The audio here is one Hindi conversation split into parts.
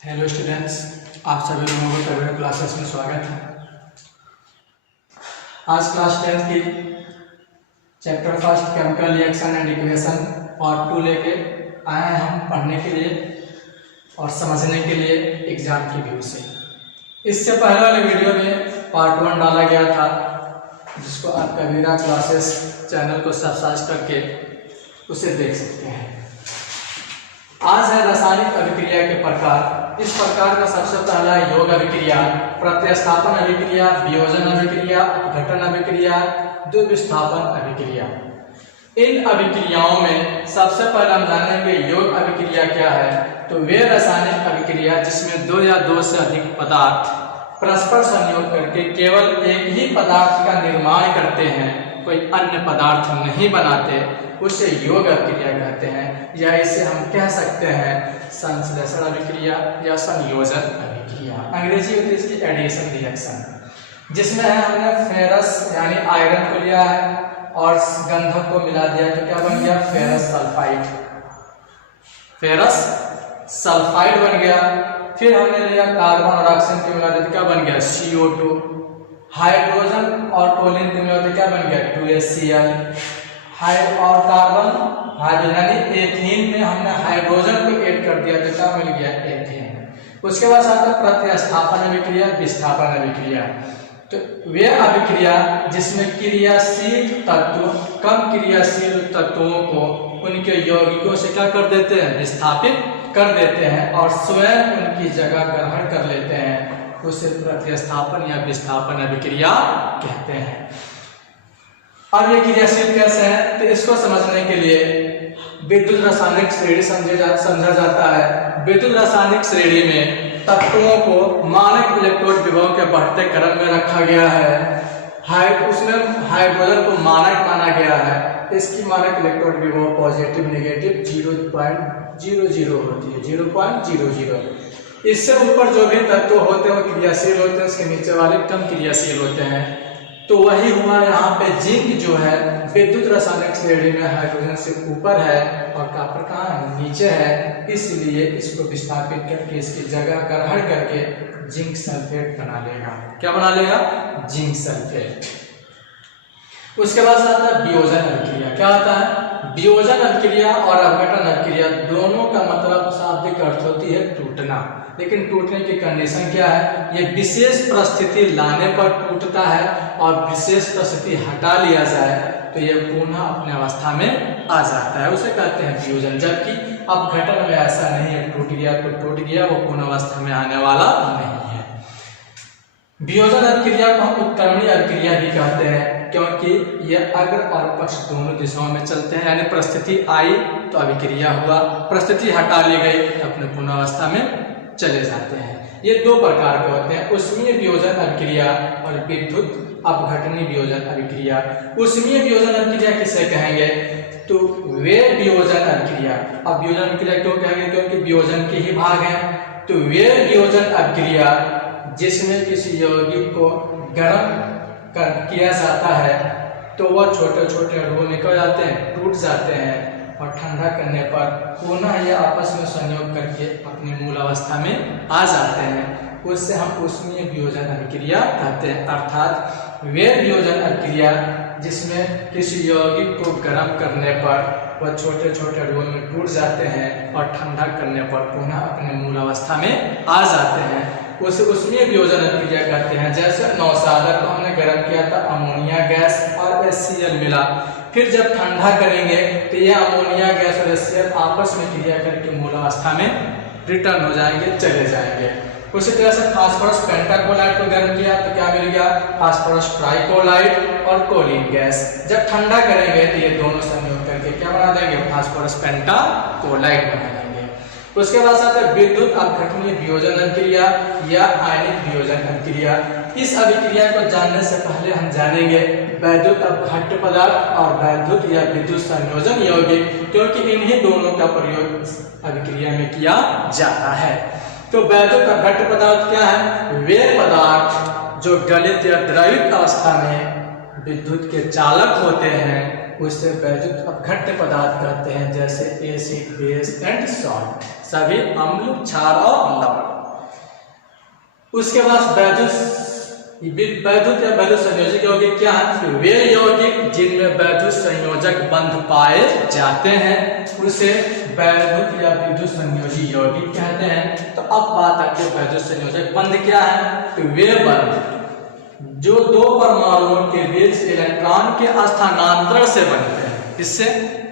हेलो स्टूडेंट्स, आप सभी लोगों को कंप्यूटर क्लासेस में स्वागत है। आज क्लास 10 की chapter first chemical reaction and equation part 2 लेके आए हैं हम पढ़ने के लिए और समझने के लिए एग्जाम की व्यू से। इससे पहले वाले वीडियो में पार्ट 1 डाला गया था, जिसको आप कबीरा क्लासेस चैनल को सब्सक्राइब करके उसे देख सकते हैं। आज है रासायनिक अभिक्रिया के प्रकार। इस प्रकार का सबसे पहला योग अभिक्रिया, प्रतिस्थापन अभिक्रिया, वियोजन अभिक्रिया, अपघटन अभिक्रिया, द्विविस्थापन अभिक्रिया। इन अभिक्रियाओं में सबसे पहले हम जानेंगे योग अभिक्रिया क्या है। तो वे रासायनिक अभिक्रिया जिसमें दो या दो से अधिक पदार्थ परस्पर संयोग करके केवल एक ही पदार्थ का निर्माण करते हैं, कोई अन्य पदार्थ नहीं बनाते, उसे योग अभिक्रिया कहते हैं। या इसे हम कह सकते हैं संश्लेषण अभिक्रिया या संयोजन अभिक्रिया। अंग्रेजी होती है इसकी एडिशन रिएक्शन, जिसमें हमने फेरस यानी आयरन को लिया है और गंधक को मिला दिया तो क्या बन गया? Ferrous sulphide. फेरस सल्फाइड बन गया। फिर हमने लिया कार्बन और ऑक्सीजन को मिला दिया तो क्या बन गया? CO2। हाइड्रोजन और टोलिन को मिला तो क्या बन गया? 2HCl। और कार्बन हाइड्रोजन यानी एथीन में हमने हाइड्रोजन को ऐड कर दिया तो क्या मिल गया? एथेन। उसके बाद आता है प्रतिस्थापन अभिक्रिया, विस्थापन अभिक्रिया। तो वे अभिक्रिया जिसमें क्रियाशील तत्व कम क्रियाशील तत्वों को उनके यौगिकों से क्या कर देते हैं? विस्थापित कर देते हैं और स्वयं उनकी जगह ग्रहण कर लेते हैं, उसे प्रतिस्थापन या विस्थापन अभिक्रिया कहते हैं। अब ये क्रियाशील कैसे है? तो इसको समझने के लिए विद्युत रासायनिक श्रेणी समझा जाता है। विद्युत रासायनिक श्रेणी में तत्वों को मानक इलेक्ट्रोड विभव के बढ़ते क्रम में रखा गया है। उसमें हाइड्रोजन को मानक माना गया है। इसकी मानक इलेक्ट्रोड विभव पॉजिटिव नेगेटिव 0.00 होती है, 0.00। इससे ऊपर जो भी तत्व होते हैं वो क्रियाशील होते हैं, उसके नीचे वाले कम क्रियाशील होते हैं। तो वही हुआ यहाँ पे जिंक जो है विद्युत रासायनिक श्रेणी में हाइड्रोजन से ऊपर है और कॉपर कहाँ है? नीचे है। इसलिए इसको विस्थापित करके इसकी जगह ग्रहण करके जिंक सल्फेट बना लेगा। क्या बना लेगा? Zinc sulphate. उसके बाद आता है वियोजन अभिक्रिया। क्या आता है? वियोजन अभिक्रिया और अपघटन अभिक्रिया दोनों का मतलब शाब्दिक अर्थ होती है टूटना, लेकिन टूटने की कंडीशन क्या है? ये विशेष परिस्थिति लाने पर टूटता है और विशेष परिस्थिति हटा लिया जाए तो ये पुनः अपने अवस्था में आ जाता है, उसे कहते हैं वियोजन। जबकि अपघटन में ऐसा नहीं है, टूट गया तो टूट गया, वो पुनः अवस्था में आने वाला नहीं है। वियोजन अभिक्रिया को हम उत्क्रमणीय अभिक्रिया भी कहते हैं, क्योंकि ये अग्र और पक्ष दोनों दिशाओं में चलते हैं। यानी परिस्थिति आई तो अभिक्रिया हुआ, परिस्थिति हटा ली गई तो अपने पुनः अवस्था में चले जाते हैं। ये दो प्रकार के होते हैं, ऊष्मीय वियोजन अभिक्रिया और विद्युत अपघटनीय वियोजन अभिक्रिया। ऊष्मीय वियोजन अभिक्रिया किसे कहेंगे? तो वे वियोजन अभिक्रिया। अब वियोजन अभिक्रिया क्यों कहेंगे? क्योंकि वियोजन के ही भाग हैं। तो वे वियोजन अभिक्रिया जिसमें किसी यौगिक को गर्म किया जाता है तो वह छोटे छोटे अणु निकल जाते हैं, टूट जाते हैं और ठंडा करने पर पुनः ये आपस में संयोग करके अपनी मूल अवस्था में आ जाते हैं। उससे हम ऊष्मीय वियोजन अभिक्रिया कहते हैं। अर्थात वे वियोजन अभिक्रिया जिसमें किसी यौगिक को गर्म करने पर वह छोटे छोटे अणुओं में टूट जाते हैं और ठंडा करने पर पुनः अपने मूल अवस्था में आ जाते हैं, उसे ऊष्मीय वियोजन अभिक्रिया कहते हैं। जैसे नौशाला को हमने गर्म किया था, अमोनिया गैस और HCl मिला, फिर जब ठंडा करेंगे तो ये अमोनिया गैस और HCl आपस में क्रिया करके मूल अवस्था में रिटर्न हो जाएंगे, चले जाएंगे। उसी तरह से फास्फोरस पेंटाकोलाइड को गर्म किया तो क्या मिल गया? फास्फोरस ट्राइकोलाइड और कोलिन गैस। जब ठंडा करेंगे तो ये दोनों संयोग करके क्या बना देंगे? फास्फोरस पेंटाकोलाइड बना देंगे। उसके बाद आता है विद्युत अपघटनीय वियोजन अभिक्रिया या आयनिक वियोजन अभिक्रिया। इस अभिक्रिया को जानने से पहले हम जानेंगे वैद्युत अपघट्य पदार्थ और वैद्युत या विद्युत संयोजन यौगिक, क्योंकि इन्हीं दोनों का प्रयोग अभिक्रिया में किया जाता है। तो वैद्युत अपघट्य पदार्थ क्या है? वे पदार्थ जो गलित या द्रवित अवस्था में विद्युत के चालक होते हैं उसे वैद्युत अपघट्य पदार्थ कहते हैं, जैसे एसिड, बेस एंड सॉल्ट। सभी अम्ल, क्षार और लवण। उसके बाद वैद्युत या वैद्युत संयोजक यौगिक क्या है? वे यौगिक जिनमें वैद्युत संयोजक बंध पाए जाते हैं उसे वैद्युत या विद्युत संयोजी यौगिक कहते हैं। तो अब बात आती है वैद्युत संयोजक बंध क्या है? तो वे बंध जो दो परमाणुओं के बीच इलेक्ट्रॉन के स्थानांतरण से बनते हैं, इससे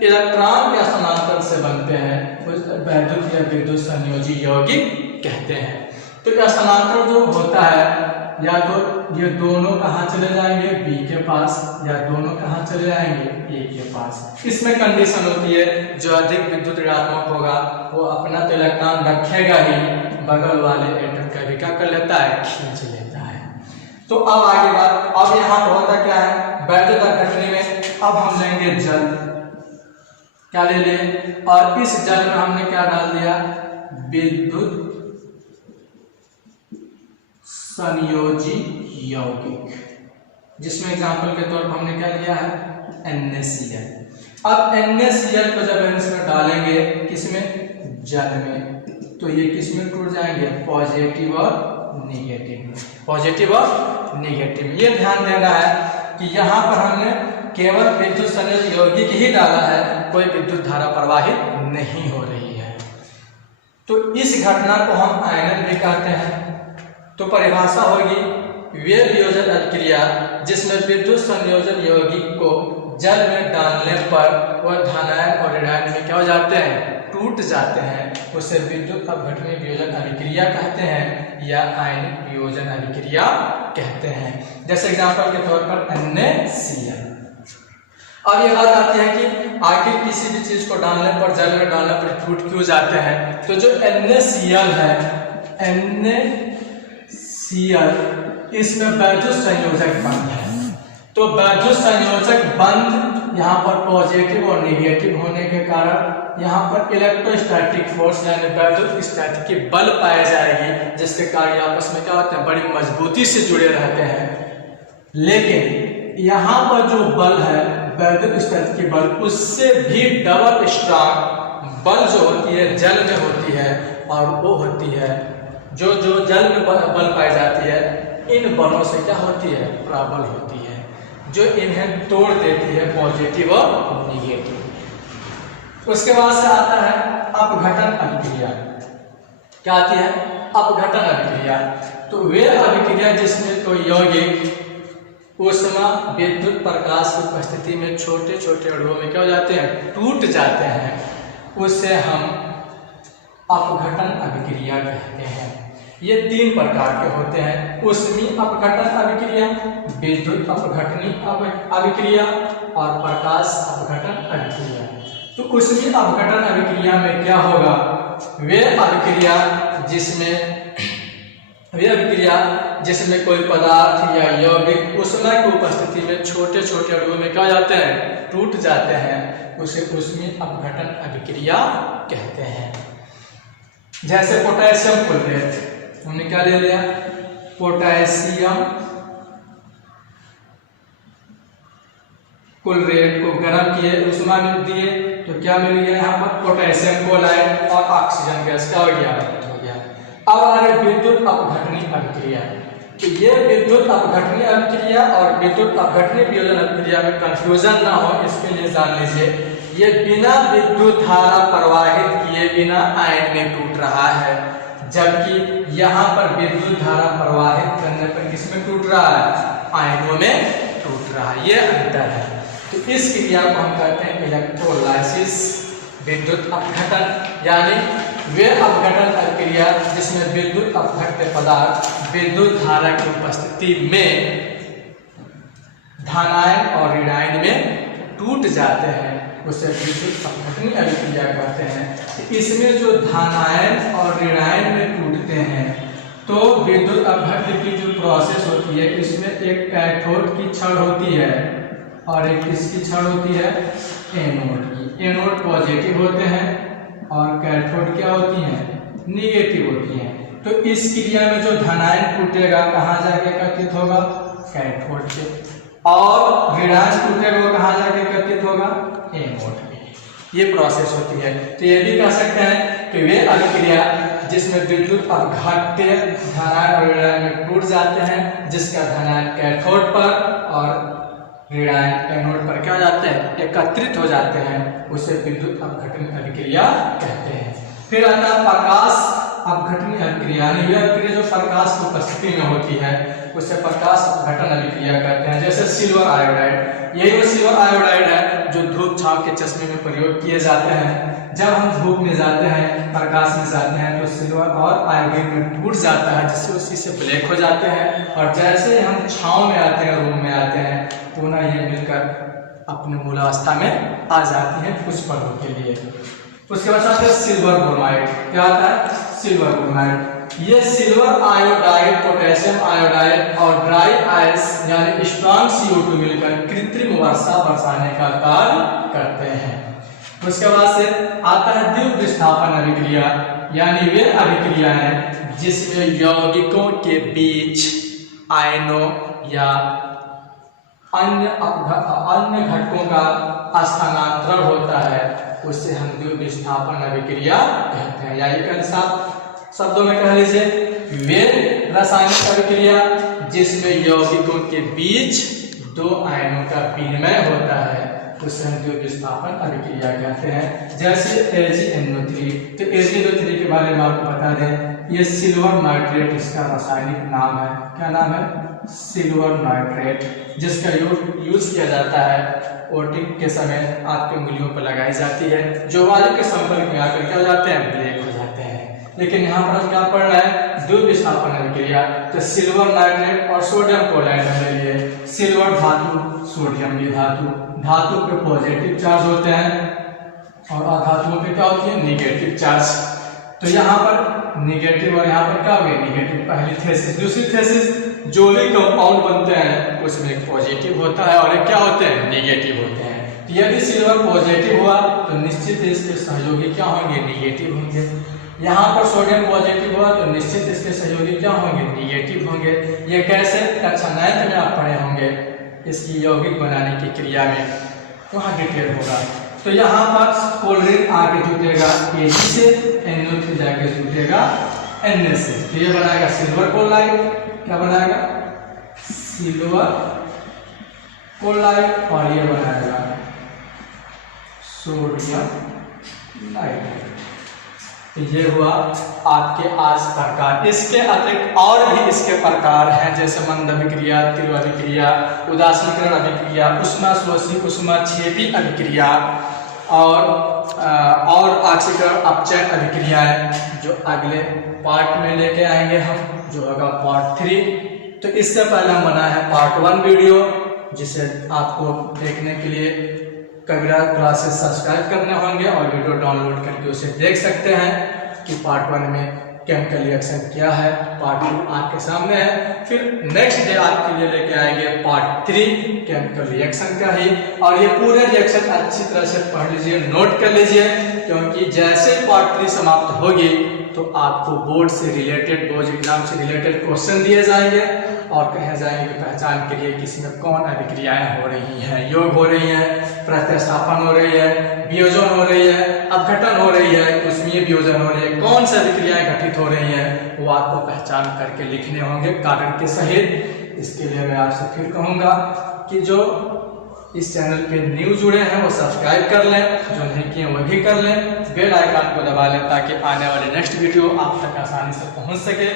इलेक्ट्रॉन के स्थानांतरण से बनते हैं, उसे वैद्युत या विद्युत संयोजी यौगिक कहते हैं। तो स्थानांतरण जो होता है, या तो ये दोनों कहाँ चले जाएंगे? बी के पास, या दोनों कहाँ चले जाएंगे? ए के पास। इसमें कंडीशन होती है जो अधिक विद्युत ऋणात्मक होगा वो अपना तो इलेक्ट्रॉन रखेगा ही, बगल वाले एटम का भी क्या कर लेता है? खींच लेता है। तो अब आगे बात, अब यहाँ पर होता क्या है? वैद्युत अपघटनी में अब हम लेंगे जल, क्या ले लिए? और इस जल में हमने क्या डाल दिया? विद्युत संयोजी यौगिक, जिसमें एग्जांपल के तौर पर हमने क्या लिया है? NaCl। अब NaCl को जब इसमें डालेंगे किसमें? जल में, तो ये किसमें टूट जाएंगे? पॉजिटिव और नेगेटिव, पॉजिटिव और नेगेटिव। ये ध्यान देना है कि यहाँ पर हमने केवल विद्युत संयोजी यौगिक ही डाला है, कोई विद्युत धारा प्रवाहित नहीं हो रही है। तो इस घटना को हम आयनन भी कहते हैं। तो परिभाषा होगी वे वियोजन अभिक्रिया जिसमें विद्युत संयोजन यौगिक को जल में डालने पर वह धनायन और ऋणायन में क्या हो जाते हैं? टूट जाते हैं, उसे विद्युत अपघटनी वियोजन अभिक्रिया कहते हैं या आयनिक वियोजन अभिक्रिया कहते हैं। जैसे एग्जांपल के तौर पर NaCl। अब ये बात आती है कि आखिर किसी भी चीज को डालने पर, जल में डालने पर टूट क्यों जाते हैं? तो जो NaCl है, NaCl इसमें वैद्युत संयोजक बंध है। तो वैद्युत संयोजक बंध यहाँ पर पॉजिटिव और नेगेटिव होने के कारण यहाँ पर इलेक्ट्रोस्टैटिक फोर्स यानी वैद्युत स्थितिकी बल पाए जाएगी, जिसके कारण आपस में क्या होते हैं? बड़ी मजबूती से जुड़े रहते हैं। लेकिन यहाँ पर जो बल है वैद्युत स्थितिकी बल, उससे भी डबल स्ट्रांग बल जो होती है जल में होती है, और वो होती है जो जल में बल पाई जाती है, इन बलों से क्या होती है? प्रबल होती है, जो इन्हें तोड़ देती है, पॉजिटिव और नेगेटिव। उसके बाद से आता है अपघटन अभिक्रिया। क्या आती है? अपघटन अभिक्रिया। तो वे अभिक्रिया जिसमें कोई यौगिक ऊष्मा विद्युत प्रकाश की उपस्थिति में छोटे छोटे अणुओं में क्या हो जाते हैं? टूट जाते हैं, उसे हम अपघटन अभिक्रिया कहते हैं। ये तीन प्रकार के होते हैं: ऊष्मीय अपघटन अभिक्रिया, विद्युत अपघटनी अभिक्रिया और प्रकाश अपघटन अभिक्रिया। तो ऊष्मीय अपघटन अभिक्रिया में क्या होगा? वे अभिक्रिया जिसमें कोई पदार्थ या यौगिक ऊष्मा की उपस्थिति में छोटे छोटे अणुओं में क्या जाते हैं? टूट जाते हैं, उसे ऊष्मीय अपघटन अभिक्रिया कहते हैं। जैसे पोटेशियम क्लोरेट, हमने क्या ले लिया? पोटेशियम क्लोरेट को गर्म किए, ऊष्मा में दिए, तो क्या मिल गया? यहाँ पर पोटेशियम क्लोराइड और ऑक्सीजन गैस क्या हो गया? हो गया। अब आ रही विद्युत अपघटनी अभिक्रिया। तो ये विद्युत अपघटनी अभिक्रिया और विद्युत अपघटनी वियोजन अभिक्रिया में कंफ्यूजन ना हो, इसके लिए जान लीजिए ये बिना विद्युत धारा प्रवाहित किए बिना आयन में टूट रहा है, जबकि यहाँ पर विद्युत धारा प्रवाहित करने पर किसमें टूट रहा है? आयनों में टूट रहा है। ये अंतर है। तो इस क्रिया को हम कहते हैं इलेक्ट्रोलाइसिस, विद्युत अपघटन, यानी वे अपघटन प्रक्रिया जिसमें विद्युत अपघट्य पदार्थ विद्युत धारा की उपस्थिति में धनायन और ऋणायन में टूट जाते हैं, उसे विद्युत अपघटनी अभिक्रिया कहते हैं। इसमें जो धनायन और ऋणायन में टूटते हैं तो विद्युत अपघट्य की जो प्रोसेस होती है इसमें एक कैथोड की छड़ होती है और एक किसकी छड़ होती है? एनोड की। एनोड पॉजिटिव होते हैं और कैथोड क्या होती हैं? निगेटिव होती हैं। तो इस क्रिया में जो धनायन टूटेगा कहाँ जाके एकत्रित होगा? कैथोड पे, और ऋणायन टूटेगा कहाँ जाके एकत्रित होगा? एनोड पे। ये प्रोसेस होती है। तो ये भी कह सकते हैं कि वे अभिक्रिया जिसमें विद्युत अपघट्य धनायन और ऋणायन में टूट जाते हैं, जिसका धनायन कैथोड पर और ऋणायन एनोड पर क्या जाते हैं, एकत्रित हो जाते हैं, उसे विद्युत अपघटन अभिक्रिया कहते हैं। फिर आता है प्रकाश अपघटन अभिक्रिया, यानी यह अभिक्रिया जो प्रकाश की उपस्थिति में होती है उसे प्रकाश अपघटन अभिक्रिया कहते हैं। जैसे सिल्वर आयोडाइड, यही वो सिल्वर आयोडाइड है जो धूप छाव के चश्मे में प्रयोग किए जाते हैं। जब हम धूप में जाते हैं, प्रकाश में जाते हैं, तो सिल्वर और आयोडीन में टूट जाता है, जिससे उसी से ब्लैक हो जाते हैं। और जैसे हम छाव में आते हैं, रूम में आते हैं, पुनः ये मिलकर अपने मूलावस्था में आ जाती है कुछ पलों के लिए। उसके बाद आता है सिल्वर ब्रोमाइड। क्या आता है? Silver bromide. ये सिल्वर आयोडाइड, पोटेशियम आयोडाइड और ड्राई आइस यानी स्ट्रॉन्ग CO2 मिलकर कृत्रिम वर्षा बरसाने का कार्य करते हैं। उसके बाद से आता है द्वितीय विस्थापन अभिक्रिया, यानी वे अभिक्रियाएं जिसमें यौगिकों के बीच आयनों या अन्य घटकों का स्थानांतरण होता है, उसे हम द्वितीय विस्थापन अभिक्रिया कहते हैं। या एक शब्दों में कह लीजिए, वे रासायनिक अभिक्रिया जिसमें यौगिकों के बीच दो आयनों का विनिमय होता है, उसे हम द्वितीय विस्थापन अभिक्रिया कहते हैं। जैसे AgNO3, तो AgNO3 के बारे में आपको बता दें, ये सिल्वर नाइट्रेट इसका रासायनिक नाम है। क्या नाम है? सिल्वर नाइट्रेट, जिसका यूज किया जाता है कोटिंग के समय आपके उंगलियों पर लगाई जाती है, जो वायु के संपर्क में आकर क्या हो जाते हैं, ब्लैक हो जाते हैं। लेकिन यहाँ पर हम क्या पढ़ रहे हैं? द्वितीय विस्थापन अभिक्रिया। तो सिल्वर नाइट्रेट और सोडियम क्लोराइड ले लिए। सिल्वर धातु, सोडियम भी धातु, धातु पे पॉजिटिव चार्ज होते हैं और अधातुओं पे क्या होती है, निगेटिव चार्ज। तो यहाँ पर निगेटिव और यहाँ पर क्या हो गया, निगेटिव। पहली थेसिस। दूसरी थेसिस, जो भी कंपाउंड बनते हैं उसमें एक पॉजिटिव होता है और एक क्या होते हैं, निगेटिव होते हैं। यदि सिल्वर पॉजिटिव हुआ तो निश्चित इसके सहयोगी क्या होंगे, निगेटिव होंगे। यहाँ पर सोडियम पॉजिटिव हुआ तो निश्चित इसके सहयोगी क्या होंगे, निगेटिव होंगे। ये कैसे? कक्षा 9 में आप पढ़े होंगे इसकी यौगिक बनाने की क्रिया में, वहाँ डिटेल होगा। तो यहाँ पर क्लोरीन आगे जुटेगा Ag से, NO3 जाके जुटेगा Na से, तो ये बनाएगा सिल्वर क्लोराइड। क्या बनाएगा? Silver chloride. और ये बनाएगा सोडियम नाइट्रेट। ये हुआ आपके आज प्रकार। इसके अतिरिक्त और भी इसके प्रकार हैं, जैसे मंद अभिक्रिया, तीव्र अभिक्रिया, उदासीकरण अभिक्रिया, उष्माशोषी उष्माक्षेपी अभिक्रिया और ऑक्सीकरण अपचयन अभिक्रियाएं, जो अगले पार्ट में लेके आएंगे हम, जो होगा पार्ट 3। तो इससे पहले हम बनाए हैं पार्ट 1 वीडियो, जिसे आपको देखने के लिए कविराज क्लासेस सब्सक्राइब करने होंगे और वीडियो डाउनलोड करके उसे देख सकते हैं कि पार्ट 1 में केमिकल रिएक्शन क्या है। पार्ट 2 आपके सामने है। फिर नेक्स्ट डे आपके लिए लेके आएंगे पार्ट 3 केमिकल रिएक्शन का ही। और ये पूरे रिएक्शन अच्छी तरह से पढ़ लीजिए, नोट कर लीजिए, क्योंकि जैसे पार्ट 3 समाप्त होगी तो आपको बोर्ड से रिलेटेड, बोर्ड एग्जाम से रिलेटेड क्वेश्चन दिए जाएंगे और कहे जाएंगे कि पहचान करिए कि इसमें कौन अभिक्रियाएं हो रही हैं, योग हो रही है, प्रतिस्थापन हो रही है, वियोजन हो रही है, अपघटन हो रही है, ऊष्मीय वियोजन हो रही है, कौन सी अभिक्रियाएं घटित हो रही हैं, वो आपको पहचान करके लिखने होंगे कारण के सहित। इसके लिए मैं आपसे फिर कहूँगा कि जो इस चैनल पे न्यू जुड़े हैं वो सब्सक्राइब कर लें, जो नहीं किए वो भी कर लें, बेल आइकन को दबा लें ताकि आने वाले नेक्स्ट वीडियो आप तक आसानी से पहुंच सके।